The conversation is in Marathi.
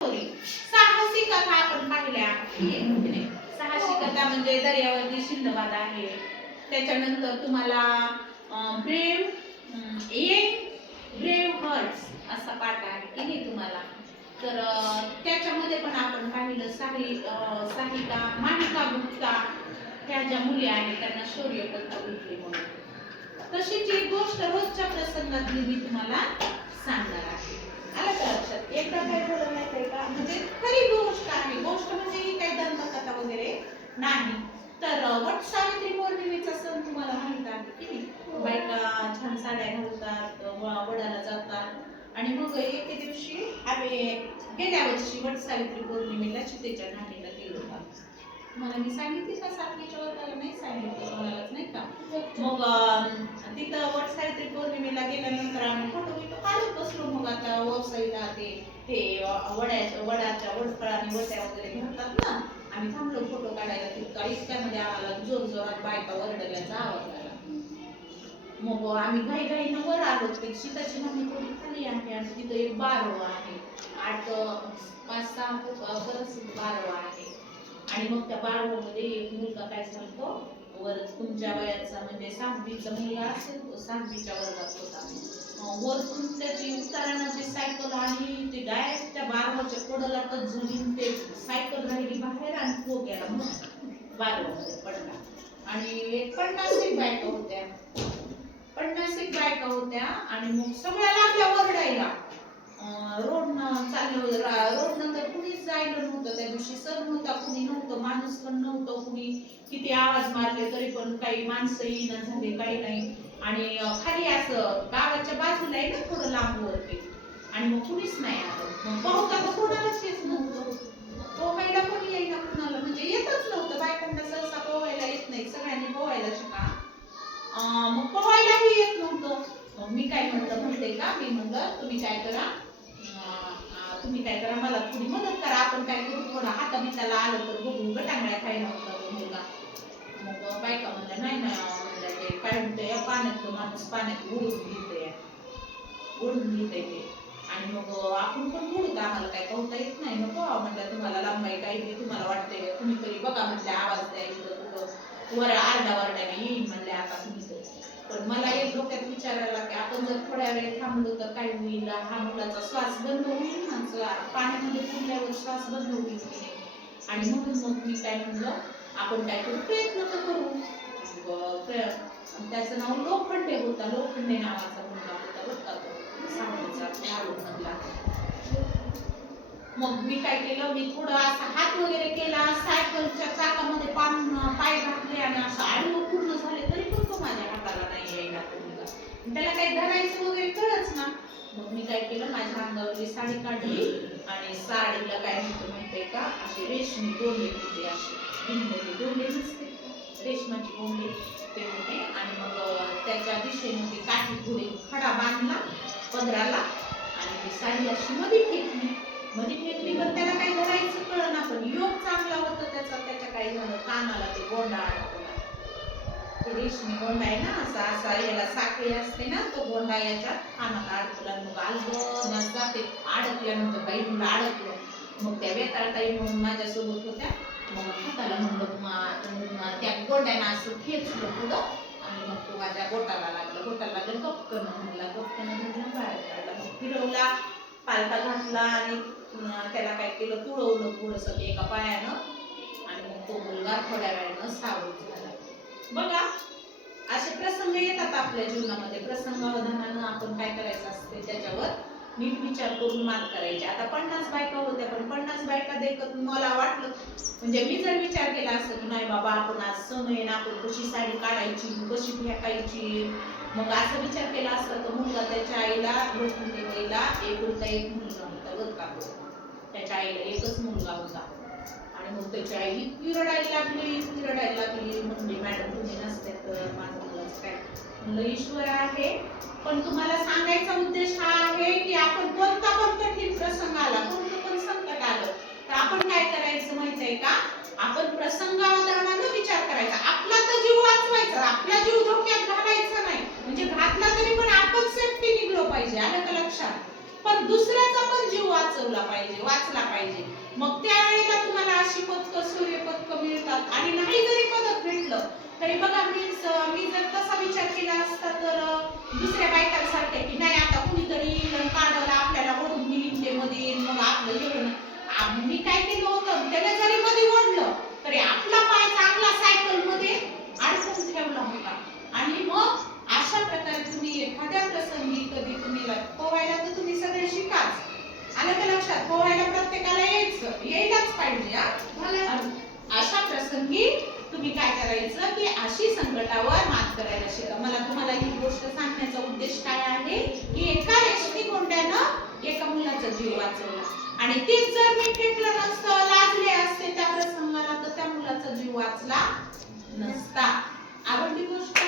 साहसी कथा आपण पाहिल्या. साहसी कथा म्हणजे दर्यावरती सिंधबाद आहे. त्याच्यानंतर तुम्हाला ब्रेव हर्ट्स असा पाठ आहे की नाही तुम्हाला. तर त्याच्यामध्ये पण आपण पाहिलं साहिका माहिका गुप्ता ह्या ज्या मुली आहेत त्यांना शौर्य कथा भेटली म्हणून. तशीच एक गोष्ट रोजच्या प्रसंगातली मी तुम्हाला सांगणार आहे. आलं का लक्षात? एकदा काय झालं माहितीये का, म्हणजे खरी गोष्ट आहे. गोष्ट म्हणजे ही काही दंतकथा वगैरे नाही. तर वट सावित्री पौर्णिमेचा सण तुम्हाला माहित आहे की नाही. बायका छान साड्या घालतात, वडाला जातात आणि मग एके दिवशी आम्ही गेल्या वर्षी वट सावित्री पौर्णिमेला चितेच्या घाणीला गेलो होतो. मला मी सांगितली का सातवीच्या वर्गाला नाही सांगितलं कोणालाच नाही का. मग तिथं वट सावित्री पौर्णिमेला गेल्यानंतर आम्ही फोटो काढत बसलो. मग आता वसाईला ते वडाच्या वडफळाने वट्या वगैरे घालतात ना. आम्ही थांबलो फोटो काढायला. तितका इतक्यामध्ये आम्हाला जोर जोरात बायका वरडल्याचा आवाज आला. मग आम्ही घाईघाईनं वर आलो. ते सीताची मम्मी थोडी खाली आहे आणि तिथं एक बारव आहे. 5-6 बरंच बारव आहे. आणि मग त्या बारवामध्ये एक मुलगा काय सांगतो, वर तुमच्या वयाचा म्हणजे 6वीचा मुलगा असेल, तो 6वीच्या वर्गात होता. वरतून त्याची उतारणाची सायकल आणि ते डायरेक्ट त्या बारवाच्या कोडाला टच झाली. ते सायकल राहिली बाहेर आणि तो गेला मग बारवामध्ये पडला. आणि 50 बायका होत्या. 50 बायका होत्या आणि मग सगळ्या लागल्या वरडायला. रोडनं तर कुणीच जायला नव्हतं त्या दिवशी. सण होता, कुणी नव्हतं, माणूस पण नव्हतं कुणी. किती आवाज मारले तरी पण काही माणसं येईना झाले, काही नाही. आणि खाली असं गावाच्या बाजूला आहे ना थोडं लांब वरती. आणि मग कुणीच नाही आलं. मग पाहता तर कोणालाच येत नव्हतं. पोहायला पण येईना कुणाला, म्हणजे येतच नव्हतं. बायकांना सहसा पोहायला येत नाही. सगळ्यांनी पोहायला शिका. मग पोहायलाही येत नव्हतं. मग मी काय म्हटलं माहितीये का, मी म्हटलं तुम्ही काय करा, मला थोडी मदत करा. आपण काय करू, थोडा हाताबिताला आलं तर बघू. गटांगळ्या खायला होता तो मुलगा. मग बायका म्हणल्या नाही म्हणलं ते काय म्हणतंय, पाण्यातलं माणूस पाण्यात ओढून घेते ते. आणि मग आपण पण बुडत, आम्हाला काय पोहता येत नाही. नको म्हटलं तुम्हाला लांबाई काही तुम्हाला वाटतंय तुम्ही तरी बघा म्हटलं, आवाज द्या इकडं कुठं वर आरडाओरड्याने येईल म्हणले आता तुम्ही. पण मला एक डोक्यात विचार आला की आपण जर थोड्या वेळ थांबलो तर काय होईल. हा मुलाचा श्वास बंद होईल, पाण्यामध्ये बुडल्यावर श्वास बंद होईल की नाही. आणि म्हणून मग मी काय म्हणलं, आपण काय करू, प्रयत्न तर करू. त्याचं नाव लोखंडे होता. लोखंडे नावाचा मुलगा होता बरं का तो, सांगलीचा. मग मी काय केलं, मी थोडं असा हात वगैरे केला, सायकलच्या चाकामध्ये पाय घातले आणि असं आडवं पूर्ण झाले तरी पण तो माझ्या हाताला नाही यायला. त्याला काही धरायचं वगैरे कळच ना. मग मी काय केलं, माझ्या अंगावरली साडी काढली आणि साडीला काय होतं माहितीये का, असे रेशमी गोंडे होते, असे बिनलेले गोंडे नसते, रेशमाचे गोंडे ते होते. आणि मग त्याच्या दिशेने ते काठी थोडी खडा बांधला पदराला आणि ती साडी अशी मध्ये फेकली. पण त्याला काही धरायचं कळना. पण योग चांगला होता त्याच्या काय झालं, कानाला ते गोंडा अडकला. ते रेशमी गोंडा आहे ना, असा याला साखळी असते ना, तो गोंडा याच्या कानाला अडकला. मग आलगं जाते अडकल्यानंतर काही मुलं अडकलं. मग त्या वेताळताई म्हणून माझ्यासोबत होत्या. मग हाताला म्हणलं त्या गोंड्यानं असं खेचलं पुढं आणि मग तो माझ्या बोटाला लागलं. गपकन म्हणलं बाहेर काढला. मग फिरवला, पालथा घातला आणि त्याला काय केलं, तुळवलं थोडंसं एका पायानं. आणि मग तो मुलगा थोड्या वेळानं सावध झाला. बघा, असे प्रसंग येतात आपल्या जीवनामध्ये. प्रसंगावधानानं आपण काय करायचं असते, त्याच्यावर नीट विचार करून मात करायचे. आता 50 बायका होत्या, पण 50 बायका देखत मला वाटलं, म्हणजे मी जर विचार केला असं की नाही बाबा आपण आज सण आहे ना, आपण कशी साडी काढायची, कशी फेकायची, मग असं विचार केला असता तर मुलगा त्याच्या आईला लोखंडेबाईला एकुलता एक मुलगा होता बरं का. त्याच्या आईला एकच मुलगा होता. आणि मग त्याची आई इतकी रडायला लागली. म्हणजे मॅडम तुम्ही नसते तर माझं मुलाचं काय. म्हणलं ईश्वर आहे, पण तुम्हाला सांगायचा उद्देश हा आहे की आपण कोणता पण कठीण प्रसंग आला, कोणतं पण संकट आलं तर आपण काय करायचं माहितीये का, आपण प्रसंगावधानानं विचार करायचा. आपला तर जीव वाचवायचा, आपला जीव धोक्यात घालायचा नाही. म्हणजे घातला तरी पण आपण सेफ्टी निघलो पाहिजे. आलं का लक्षात. पण दुसऱ्याचा पण जीव वाचवला पाहिजे, वाचला पाहिजे. मग त्यावेळेला तुम्हाला अशी पदकं, सूर्य पदकं मिळतात. आणि नाही जरी पदक भेटलं तरी बघा, मी जर तसा विचार केला असता तर दुसऱ्या बायकांसारख्या की नाही आता कुणीतरी काढलं आपल्याला ओढून मिलिंदे मग आपलं येऊन, मी काय केलं होतं, त्याला जरी मध्ये ओढलं तरी आपला पाय चांगला सायकल मध्ये अडकून ठेवला होता. आणि मग अशा प्रकारे तुम्ही एखाद्या प्रसंगी कधी तुम्ही पोहायला तर तुम्ही सगळे शिकाच. आलं का लक्षात? पोहायला प्रत्येकाला यायलाच पाहिजे. अशा प्रसंगी तुम्ही काय करायचं की अशी संकटावर मात करायला शिका. मला तुम्हाला ही गोष्ट सांगण्याचा उद्देश काय आहे की एका रेशमी एका मुलाचा जीव वाचवला. आणि तेच जर मी फेकलं नसतं, लाजले असते त्या प्रसंगाला, तर त्या मुलाचा जीव वाचला नसता. आवडली गोष्ट?